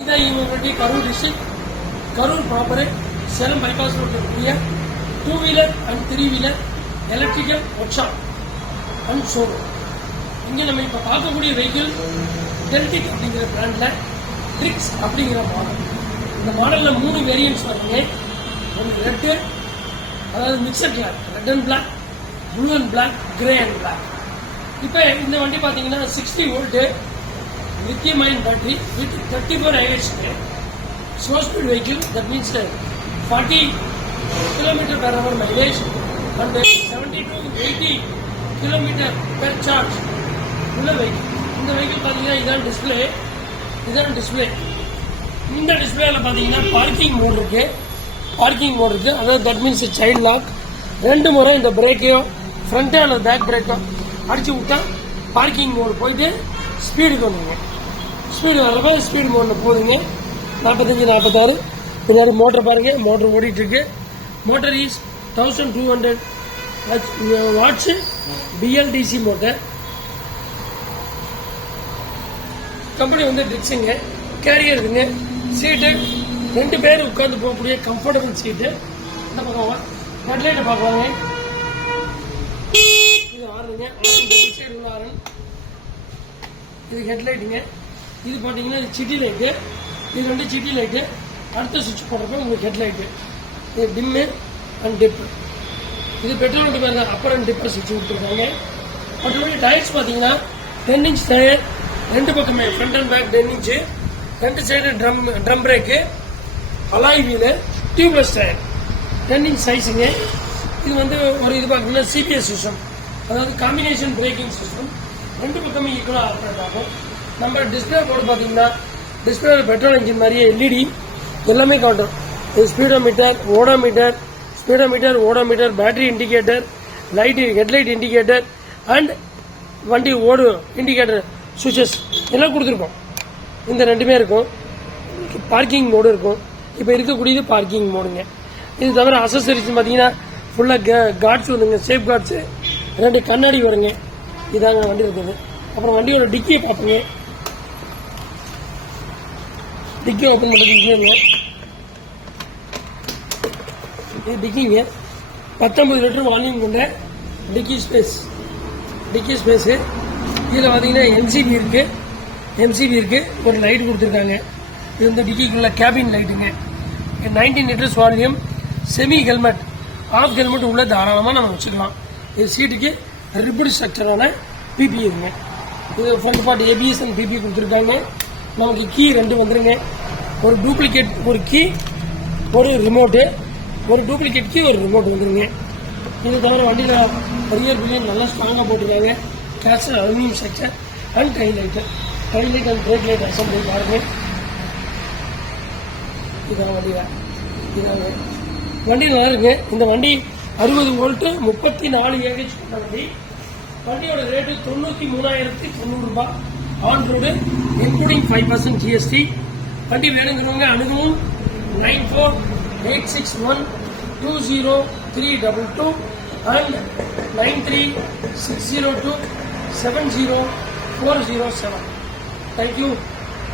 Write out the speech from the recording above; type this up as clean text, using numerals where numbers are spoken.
Karur district, Karur proper, Salem bypass road area, 2-wheeler and 3-wheeler, electrical workshop and showroom. இங்கே நம்ம இப்போ பார்க்கக்கூடிய vehicle டெல்டிக் அப்படிங்கிற பிராண்டில் ட்ரிக்ஸ் அப்படிங்கிற மாடல். இந்த மாடலில் 3 வேரியன்ட்ஸ் வருங்க. ஒன்று ரெட்டு, அதாவது மிக்சர் கிளாக், red and black, blue and black, grey and black. இப்போ இந்த வண்டி பார்த்தீங்கன்னா 60 volt lithium ion battery with 34 IH. Slow speed vehicle, that means 40 km/h mileage and 70 to 80 km per charge. இந்த வெஹிக்கிள் பார்த்தீங்கன்னா இதான் டிஸ்பிளே. இந்த டிஸ்பிளேல பார்த்தீங்கன்னா பார்க்கிங் மோட் இருக்கு. அதாவது தட் மீன்ஸ் சைல்ட் லாக். 2 முறை இந்த பிரேக்கையோ ஃப்ரண்ட் அல்லது பேக் பிரேக்கோ அடிச்சு விட்டா பார்க்கிங் மோட் போயிட்டு ஸ்பீடுக்கு வந்துங்க. ஸ்பீடு வரப்போ ஸ்பீடு மோடில் போடுங்க. 45, 46. பின்னாடி மோட்டர் பாருங்க, மோட்டர் ஓடிட்டு இருக்கு. Motor is 1200 watts BLDC motor. Company வந்து ட்ரிக்ஸுங்க, கேரியருங்க. சீட்டு 2 பேர் உட்காந்து போகக்கூடிய கம்ஃபர்டபுள் சீட்டு. இந்த பக்கம் ஹெட்லைட்டை பார்க்கலாங்க. இது ஆறுங்க, சைடு உள்ள ஆரன். இது ஹெட்லைட்டுங்க. இது பார்த்தீங்கன்னா இது சிட்டி லைட்டு. இது 2 சிட்டி லைட்டு. அடுத்த சுவிட்ச் போடுறப்ப உங்களுக்கு ஹெட்லைட்டு. இது டிம்மு அண்ட் டிப்பு. இது பெட்ரோல் வண்டி மாதிரி தான், அப்பர் அண்ட் டிப்பர் சுவிட்ச் கொடுத்துருக்காங்க. மற்றபடி டயர்ஸ் பார்த்தீங்கன்னா 10 இன்ச் டயர், 2 பக்கமே front and back 10 inch, 2 side drum brake, alloy wheel, tubeless tyre, 10 inch சைஸுங்க. இது வந்து ஒரு இது பார்த்தீங்கன்னா சிபிஎஸ் சிஸ்டம், அதாவது காம்பினேஷன் பிரேக்கிங் சிஸ்டம். 2 பக்கமே ஈக்குவலாக ஆப்ரேட் ஆகும். நம்ம டிஸ்பிளே போர்டு பார்த்தீங்கன்னா டிஸ்பிளே பெட்ரோல் இன்ஜின் மாதிரியே எல்இடி எல்லாமே காட்டும். இது speedometer, odometer, battery indicator, light, headlight indicator and வண்டி ஓடு இண்டிகேட்டர் சுவிச்சஸ் எல்லாம் கொடுத்துருக்கோம். இந்த 2மே இருக்கும். பார்க்கிங் மோடு இருக்கும். இப்போ இருக்கக்கூடியது பார்க்கிங் மோடுங்க. இது தவிர அசசரிஸ் பார்த்தீங்கன்னா ஃபுல்லாக கார்ட்ஸ் வந்துங்க, சேஃப் கார்ட்ஸு, 2 கண்ணாடி வருங்க. இதாங்க வண்டி இருக்குது. அப்புறம் வண்டியோட டிக்கியை பார்ப்பீங்க. டிக்கி ஓப்பன் பண்ணுறது இது டிக்கிங்க. 19 லிட்டர் வால்யூம் கொண்ட டிக்கி ஸ்பேஸு. இதில் பார்த்தீங்கன்னா எம்சிபி இருக்கு. ஒரு லைட் கொடுத்துருக்காங்க. இது வந்து டிக்கிக்குள்ள கேபின் லைட்டுங்க. 19 litres volume, semi helmet, half helmet உள்ள தாராளமாக நம்ம வச்சுக்கலாம். இது சீட்டுக்கு ரிப்பன் ஸ்ட்ரக்சரான பிபி இருக்குங்க. இது ஃப்ரண்ட் பார்ட் ஏபிஎஸ் அண்ட் பிபி கொடுத்துருக்காங்க. நமக்கு கீ 2 வந்துருங்க. ஒரு டூப்ளிகேட் ஒரு கீ, ஒரு ரிமோட்டு, ஒரு டூப்ளிகேட் கீ, ஒரு ரிமோட் வந்துருங்க. இது தவிர வண்டியில் ரியர் பில்லியன் நல்லா ஸ்ட்ராங்காக போட்டிருக்காங்க. கேஸ் aluminium structure and tail light and brake light assembly பாருங்க. இதான் வண்டி நல்லா இருக்கு. இந்த வண்டி 60 வோல்ட்டு 34 AH கொண்ட வண்டி. வண்டியோட ரேட்டு 93,900 ரூபாய் ஆன் ரோடு, இன்க்ளூடிங் 5% GST. வண்டி வேணுங்கிறவங்க அணுகவும் 9486120322 and 9360270407. Thank you.